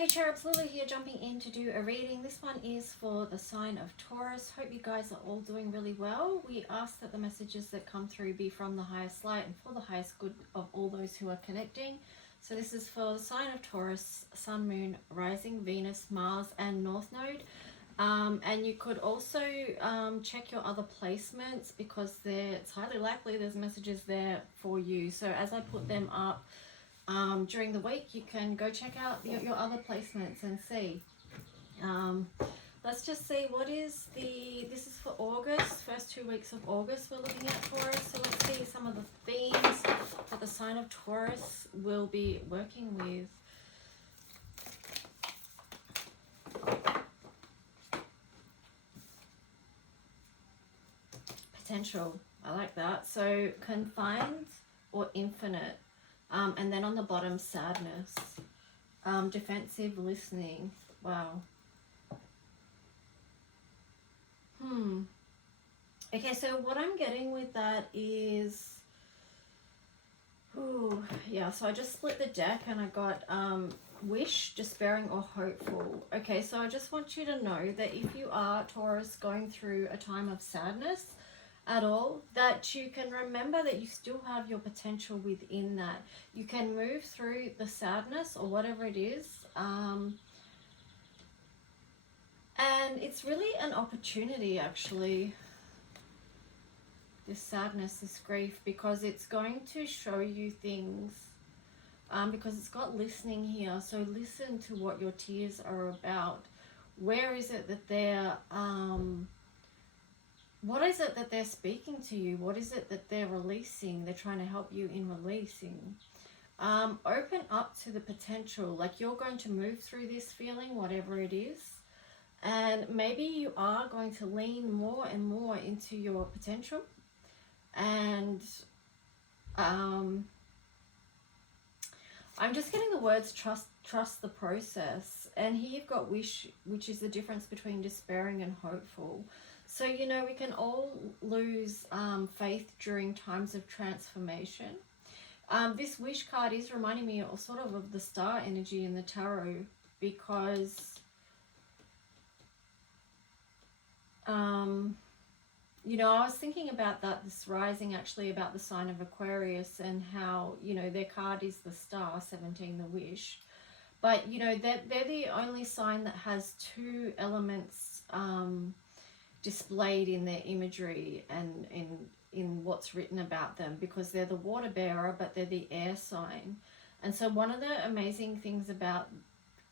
Hey Cherubs, Lily here, jumping in to do a reading. This one is for the sign of Taurus. Hope you guys are all doing really well. We ask that the messages that come through be from the highest light and for the highest good of all those who are connecting. So this is for the sign of Taurus, Sun, Moon, Rising, Venus, Mars, and North Node. And you could also check your other placements because it's highly likely there's messages there for you. So as I put them up, during the week, you can go check out your other placements and see. Let's just see what is this is for August, first 2 weeks of August we're looking at Taurus. So let's see some of the themes that the sign of Taurus will be working with. Potential, I like that. So confined or infinite. And then on the bottom, sadness, defensive listening. Wow. Okay, so what I'm getting with that is, yeah, so I just split the deck and I got wish, despairing, or hopeful. Okay, so I just want you to know that if you are, Taurus, going through a time of sadness at all, that you can remember that you still have your potential within that. You can move through the sadness or whatever it is, and it's really an opportunity, actually, this sadness, this grief, because it's going to show you things, because it's got listening here. So listen to what your tears are about. Where is it that they're what is it that they're speaking to you? What is it that they're releasing? They're trying to help you in releasing. Open up to the potential. Like, you're going to move through this feeling, whatever it is. And maybe you are going to lean more and more into your potential. And I'm just getting the words trust the process. And here you've got wish, which is the difference between despairing and hopeful. So, you know, we can all lose faith during times of transformation. This wish card is reminding me sort of the star energy in the tarot, because, you know, I was thinking about that, this rising, actually, about the sign of Aquarius and how, you know, their card is the star, 17, the wish. But, you know, they're the only sign that has two elements displayed in their imagery and in what's written about them, because they're the water bearer, but they're the air sign. And so one of the amazing things about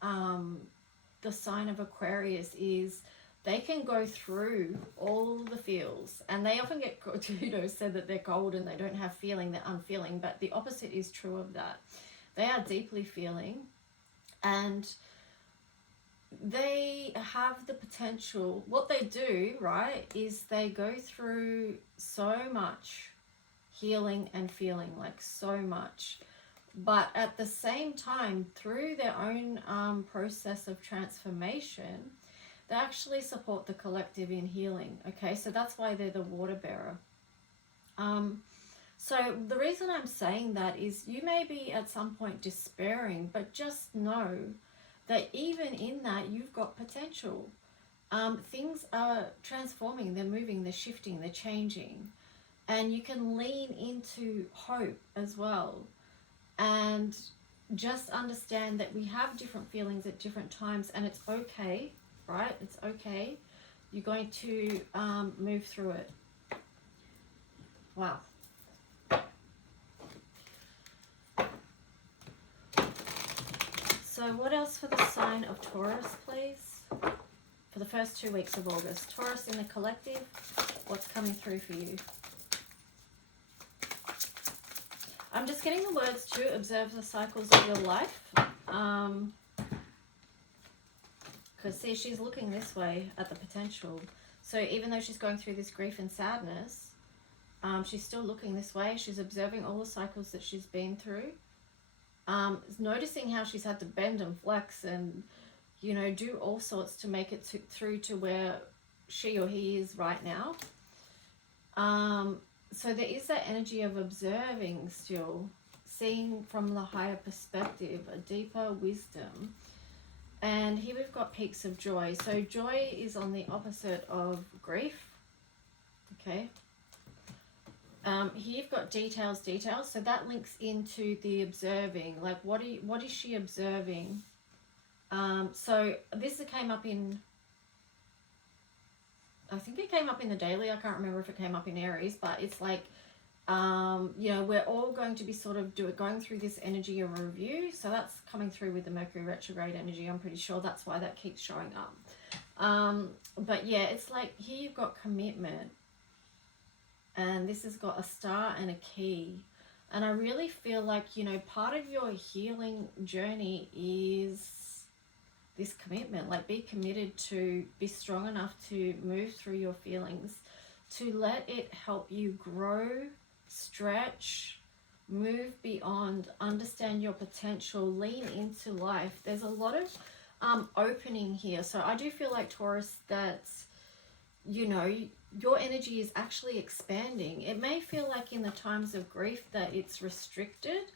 the sign of Aquarius is they can go through all the feels, and they often get, you know, said that they're cold and they don't have feeling, they're unfeeling, but the opposite is true of that. They are deeply feeling, and they have the potential. What they do, right, is they go through so much healing and feeling, like so much, but at the same time, through their own process of transformation, they actually support the collective in healing. Okay, so that's why they're the water bearer. So the reason I'm saying that is you may be at some point despairing, but just know that even in that, you've got potential. Things are transforming, they're moving, they're shifting, they're changing. And you can lean into hope as well. And just understand that we have different feelings at different times, and it's okay, right? It's okay. You're going to move through it. Wow. So what else for the sign of Taurus, please? For the first 2 weeks of August. Taurus in the collective, what's coming through for you? I'm just getting the words to observe the cycles of your life. Because, see, she's looking this way at the potential. So even though she's going through this grief and sadness, she's still looking this way. She's observing all the cycles that she's been through. Noticing how she's had to bend and flex and, you know, do all sorts to make it through to where she or he is right now. So there is that energy of observing still, seeing from the higher perspective, a deeper wisdom. And here we've got peaks of joy. So joy is on the opposite of grief. Okay. Here you've got details. So that links into the observing. Like what is she observing? So this came up in, I think it came up in the daily. I can't remember if it came up in Aries, but it's like, you know, we're all going to be sort of going through this energy of review. So that's coming through with the Mercury retrograde energy. I'm pretty sure that's why that keeps showing up. But yeah, it's like here you've got commitment. And this has got a star and a key. And I really feel like, you know, part of your healing journey is this commitment. Like be committed to be strong enough to move through your feelings, to let it help you grow, stretch, move beyond, understand your potential, lean into life. There's a lot of opening here. So I do feel like, Taurus, that, you know, your energy is actually expanding. It may feel like in the times of grief that it's restricted,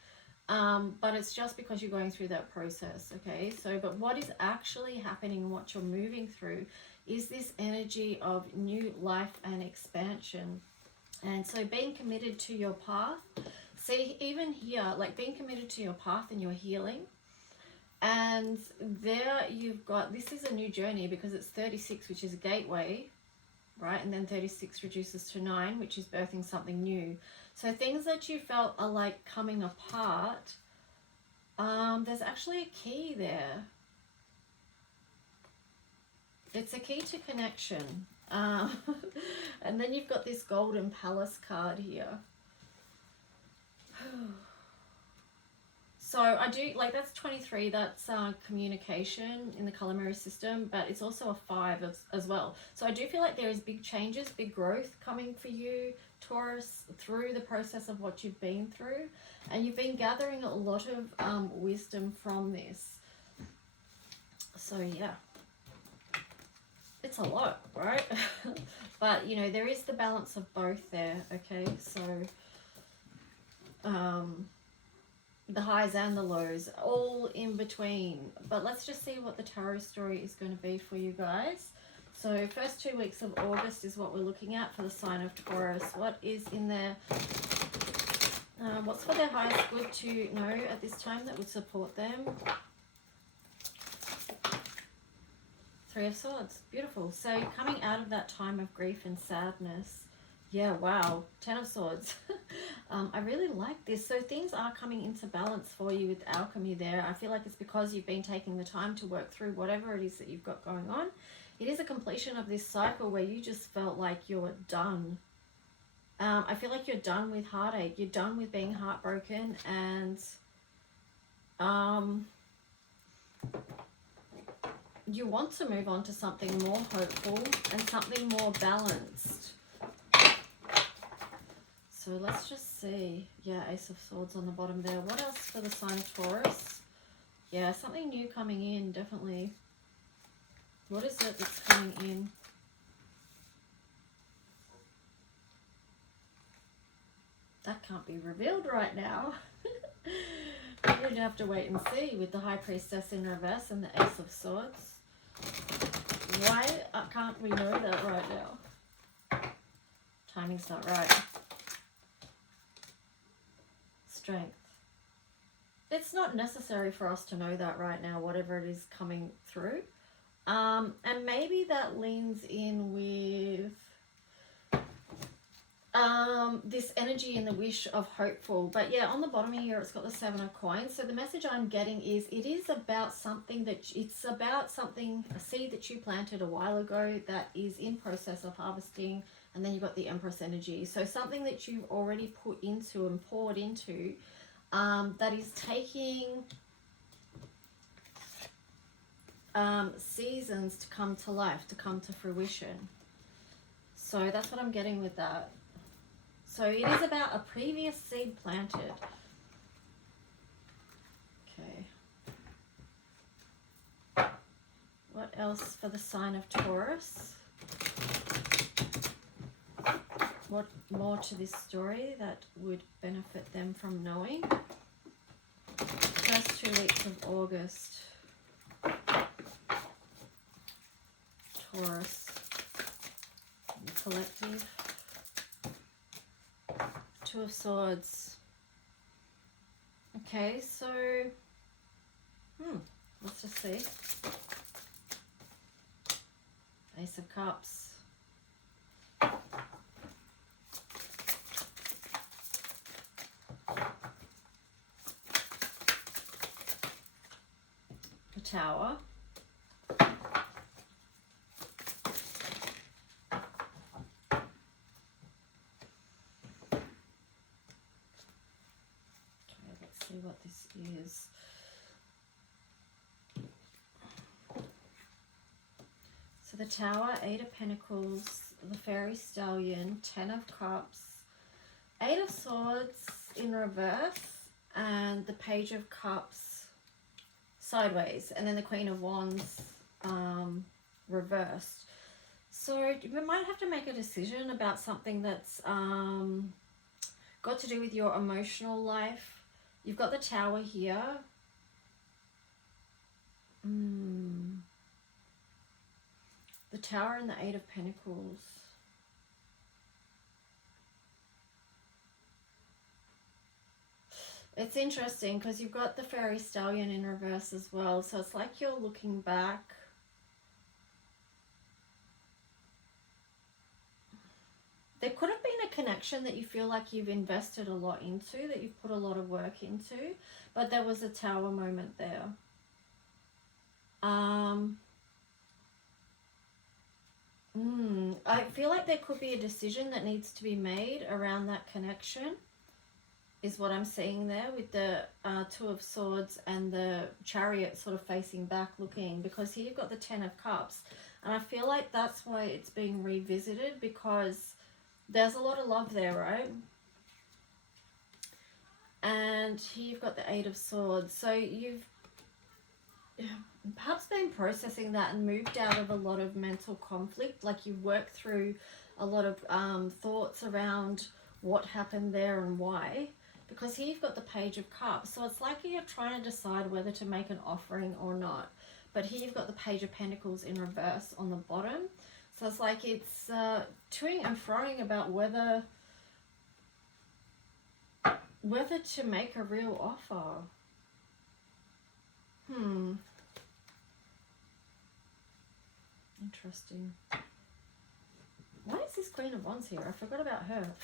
but it's just because you're going through that process, okay? So, but what is actually happening and what you're moving through is this energy of new life and expansion. And so being committed to your path, see, even here, like being committed to your path and your healing, and there you've got, this is a new journey because it's 36, which is a gateway, right? And then 36 reduces to 9, which is birthing something new. So things that you felt are like coming apart, there's actually a key there. It's a key to connection. And then you've got this Golden Palace card here. So I do, like, that's 23, that's communication in the color mirror system, but it's also a 5 as well. So I do feel like there is big changes, big growth coming for you, Taurus, through the process of what you've been through. And you've been gathering a lot of wisdom from this. So yeah, it's a lot, right? But, you know, there is the balance of both there, okay? So, the highs and the lows, all in between. But let's just see what the tarot story is going to be for you guys. So first 2 weeks of August is what we're looking at for the sign of Taurus. What is in there? What's for their highest good to know at this time that would support them? 3 of Swords. Beautiful. So coming out of that time of grief and sadness. Yeah, wow. 10 of Swords. I really like this. So things are coming into balance for you with alchemy there. I feel like it's because you've been taking the time to work through whatever it is that you've got going on. It is a completion of this cycle where you just felt like you're done. I feel like you're done with heartache. You're done with being heartbroken, and you want to move on to something more hopeful and something more balanced. So let's just see. Yeah, Ace of Swords on the bottom there. What else for the sign of Taurus? Yeah, something new coming in, definitely. What is it that's coming in? That can't be revealed right now. We're going to have to wait and see with the High Priestess in reverse and the Ace of Swords. Why can't we know that right now? Timing's not right. Strength. It's not necessary for us to know that right now, whatever it is coming through. And maybe that leans in with this energy and the wish of hopeful. But yeah, on the bottom here, it's got the 7 of coins. So the message I'm getting is it is about something that, it's about something, a seed that you planted a while ago that is in process of harvesting. And then you've got the Empress energy. So something that you've already put into and poured into, that is taking seasons to come to life, to come to fruition. So that's what I'm getting with that. So it is about a previous seed planted. Okay. What else for the sign of Taurus? What more to this story that would benefit them from knowing? First 2 weeks of August. Taurus, the collective. Two of Swords. Okay, so let's just see. Ace of Cups. The Tower. What this is. So the Tower, 8 of Pentacles, the Fairy Stallion, 10 of Cups, 8 of Swords in reverse, and the Page of Cups sideways, and then the Queen of Wands reversed. So you might have to make a decision about something that's got to do with your emotional life. You've got the Tower here. The Tower and the 8 of Pentacles. It's interesting because you've got the Fairy Stallion in reverse as well. So it's like you're looking back. There could have been a connection that you feel like you've invested a lot into, that you've put a lot of work into, but there was a Tower moment there. I feel like there could be a decision that needs to be made around that connection, is what I'm seeing there with the Two of Swords and the Chariot sort of facing back looking, because here you've got the 10 of Cups. And I feel like that's why it's being revisited, because there's a lot of love there, right? And here you've got the 8 of Swords. So you've perhaps been processing that and moved out of a lot of mental conflict. Like you've worked through a lot of thoughts around what happened there and why. Because here you've got the Page of Cups. So it's like you're trying to decide whether to make an offering or not. But here you've got the Page of Pentacles in reverse on the bottom. So it's like it's toing and froing about whether to make a real offer. Interesting. Why is this Queen of Wands here? I forgot about her.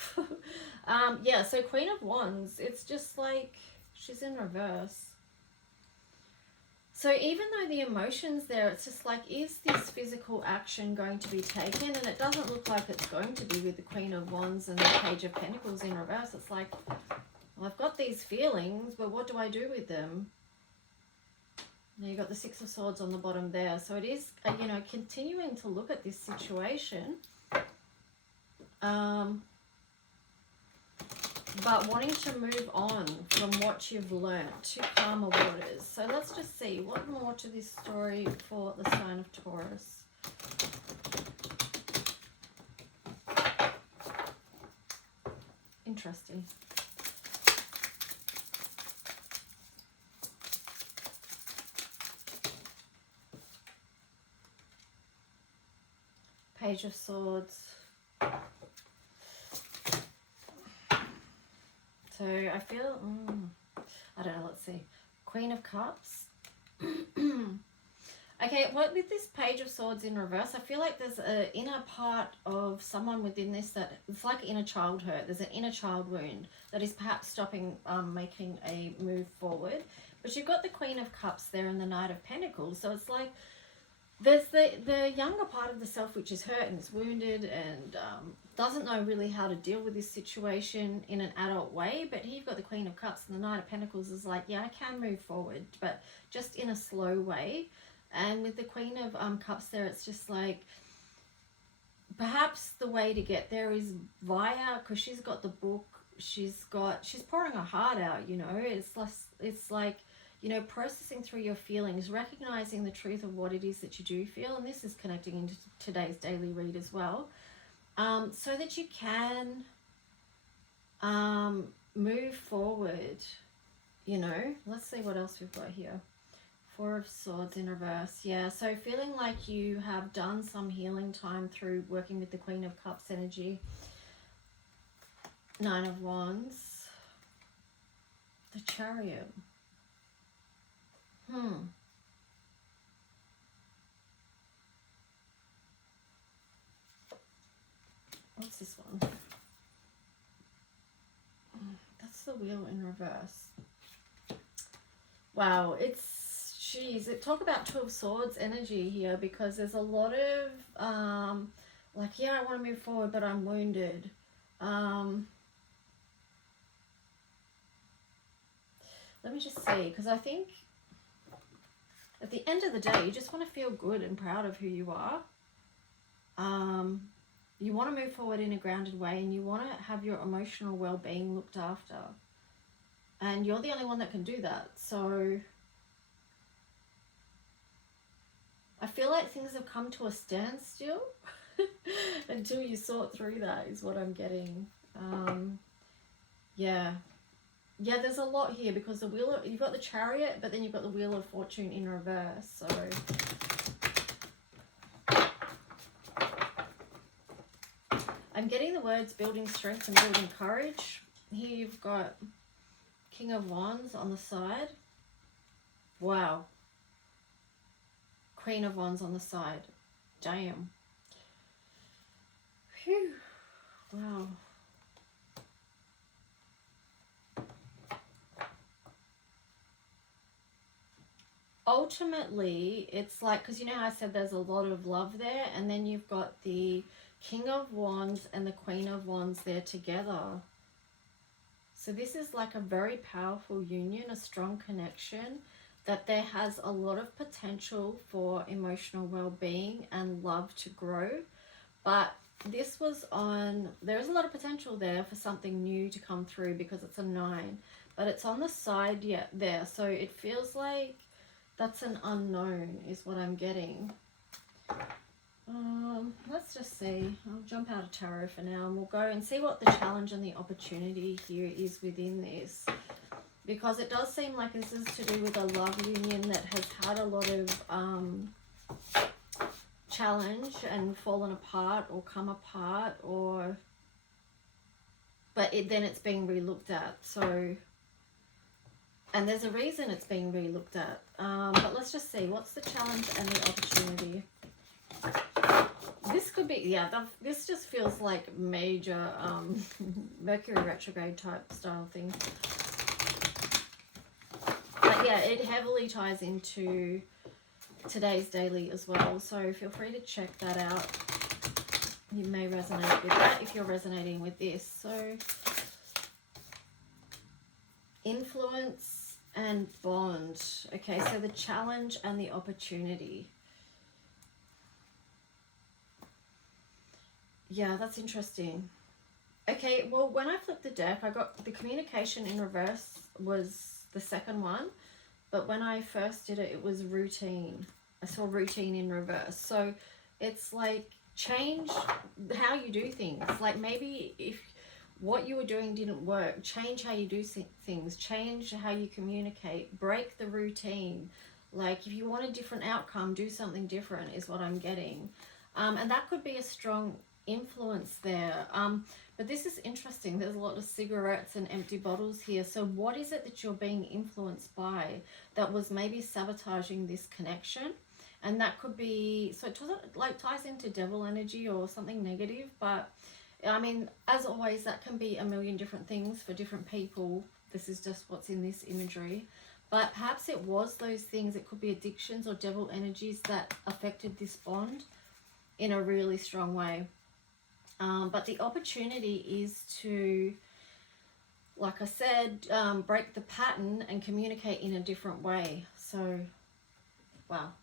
Yeah, so Queen of Wands, it's just like she's in reverse. So even though the emotion's there, it's just like, is this physical action going to be taken? And it doesn't look like it's going to be with the Queen of Wands and the Page of Pentacles in reverse. It's like, well, I've got these feelings, but what do I do with them? Now you've got the 6 of Swords on the bottom there. So it is, you know, continuing to look at this situation. But wanting to move on from what you've learnt to calmer waters. So let's just see what more to this story for the sign of Taurus. Interesting. Page of Swords. So I feel, I don't know, let's see. Queen of Cups. Okay, what with this Page of Swords in reverse, I feel like there's an inner part of someone within this that it's like inner child hurt. There's an inner child wound that is perhaps stopping making a move forward. But you've got the Queen of Cups there and the Knight of Pentacles. So it's like there's the younger part of the self which is hurt and is wounded and doesn't know really how to deal with this situation in an adult way. But here you've got the Queen of Cups and the Knight of Pentacles is like, yeah, I can move forward, but just in a slow way. And with the Queen of Cups there, it's just like, perhaps the way to get there is via, because she's got the book, she's pouring her heart out, you know. It's like, you know, processing through your feelings, recognizing the truth of what it is that you do feel. And this is connecting into today's daily read as well. So that you can move forward, you know. Let's see what else we've got here Four of Swords in reverse. Yeah, so feeling like you have done some healing time through working with the Queen of Cups energy. Nine of Wands. The Chariot. What's this one? That's the Wheel in reverse. Wow, it's, geez, talk about Two of Swords energy here, because there's a lot of, like, yeah, I want to move forward, but I'm wounded. Let me just see, because I think at the end of the day, you just want to feel good and proud of who you are. You want to move forward in a grounded way, and you want to have your emotional well-being looked after. And you're the only one that can do that. So I feel like things have come to a standstill until you sort through that, is what I'm getting. Yeah, there's a lot here, because the Wheel of, you've got the Chariot, but then you've got the Wheel of Fortune in reverse. So I'm getting the words building strength and building courage. Here you've got King of Wands on the side. Wow. Queen of Wands on the side. Damn. Phew. Wow. Ultimately, it's like, because you know how I said there's a lot of love there, and then you've got the King of Wands and the Queen of Wands there together. So this is like a very powerful union, a strong connection, that there has a lot of potential for emotional well-being and love to grow. But this was on, there's a lot of potential there for something new to come through, because it's a 9. But it's on the side yet there. So it feels like that's an unknown, is what I'm getting. Let's just see. I'll jump out of tarot for now, and we'll go and see what the challenge and the opportunity here is within this. Because it does seem like this is to do with a love union that has had a lot of challenge and fallen apart or come apart, or but then it's being re-looked at. So, and there's a reason it's being re-looked at. But let's just see, what's the challenge and the opportunity? This could be, yeah, this just feels like major Mercury retrograde type style thing. But yeah, it heavily ties into today's daily as well. So feel free to check that out. You may resonate with that if you're resonating with this. So influence and bond. Okay, so the challenge and the opportunity. Yeah, that's interesting. Okay, well, when I flipped the deck, I got the communication in reverse was the second one. But when I first did it, it was routine. I saw routine in reverse. So it's like change how you do things. Like maybe if what you were doing didn't work, change how you do things. Change how you communicate. Break the routine. Like if you want a different outcome, do something different is what I'm getting. And that could be a strong influence there. But this is interesting. There's a lot of cigarettes and empty bottles here. So what is it that you're being influenced by that was maybe sabotaging this connection? And that could be, so it like ties into devil energy or something negative. But I mean, as always, that can be a million different things for different people. This is just what's in this imagery. But perhaps it was those things. It could be addictions or devil energies that affected this bond in a really strong way. But the opportunity is to, like I said, break the pattern and communicate in a different way. So, wow.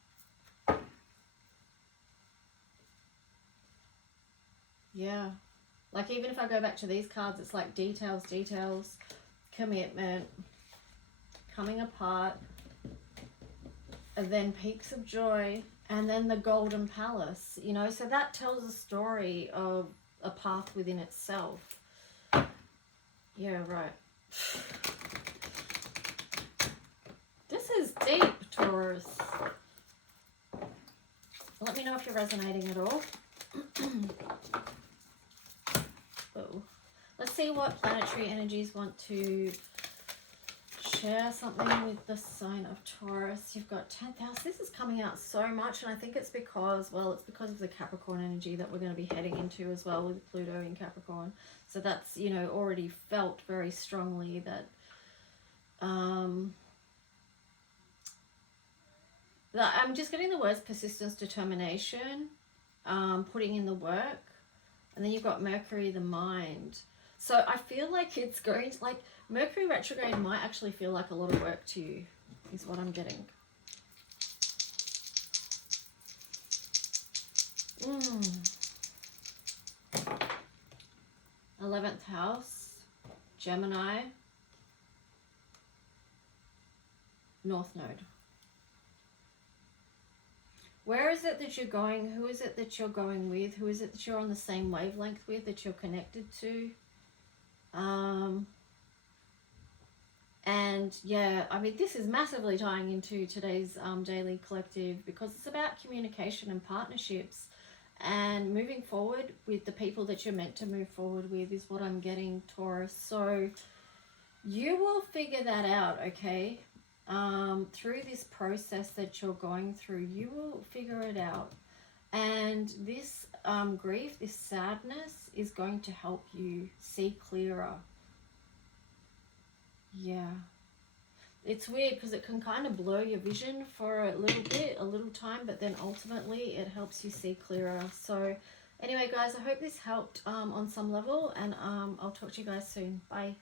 Yeah. Like even if I go back to these cards, it's like details, details, commitment, coming apart, and then peaks of joy, and then the golden palace, you know. So that tells a story of a path within itself. Yeah, right. This is deep, Taurus. Let me know if you're resonating at all. Oh. Let's see what planetary energies want to share something with the sign of Taurus. You've got 10th house. This is coming out so much, and I think it's because, well, it's because of the Capricorn energy that we're going to be heading into as well with Pluto in Capricorn. So that's, you know, already felt very strongly that I'm just getting the words persistence, determination, putting in the work, and then you've got Mercury, the mind. So I feel like it's going to, like, Mercury retrograde might actually feel like a lot of work to you, is what I'm getting. 11th house, Gemini, North Node. Where is it that you're going? Who is it that you're going with? Who is it that you're on the same wavelength with, that you're connected to? And yeah, I mean, this is massively tying into today's daily collective, because it's about communication and partnerships and moving forward with the people that you're meant to move forward with is what I'm getting, Taurus. So you will figure that out, okay? Through this process that you're going through, you will figure it out. And this grief, this sadness is going to help you see clearer. Yeah. It's weird because it can kind of blur your vision for a little bit, a little time, but then ultimately it helps you see clearer. So anyway, guys, I hope this helped on some level, and I'll talk to you guys soon. Bye.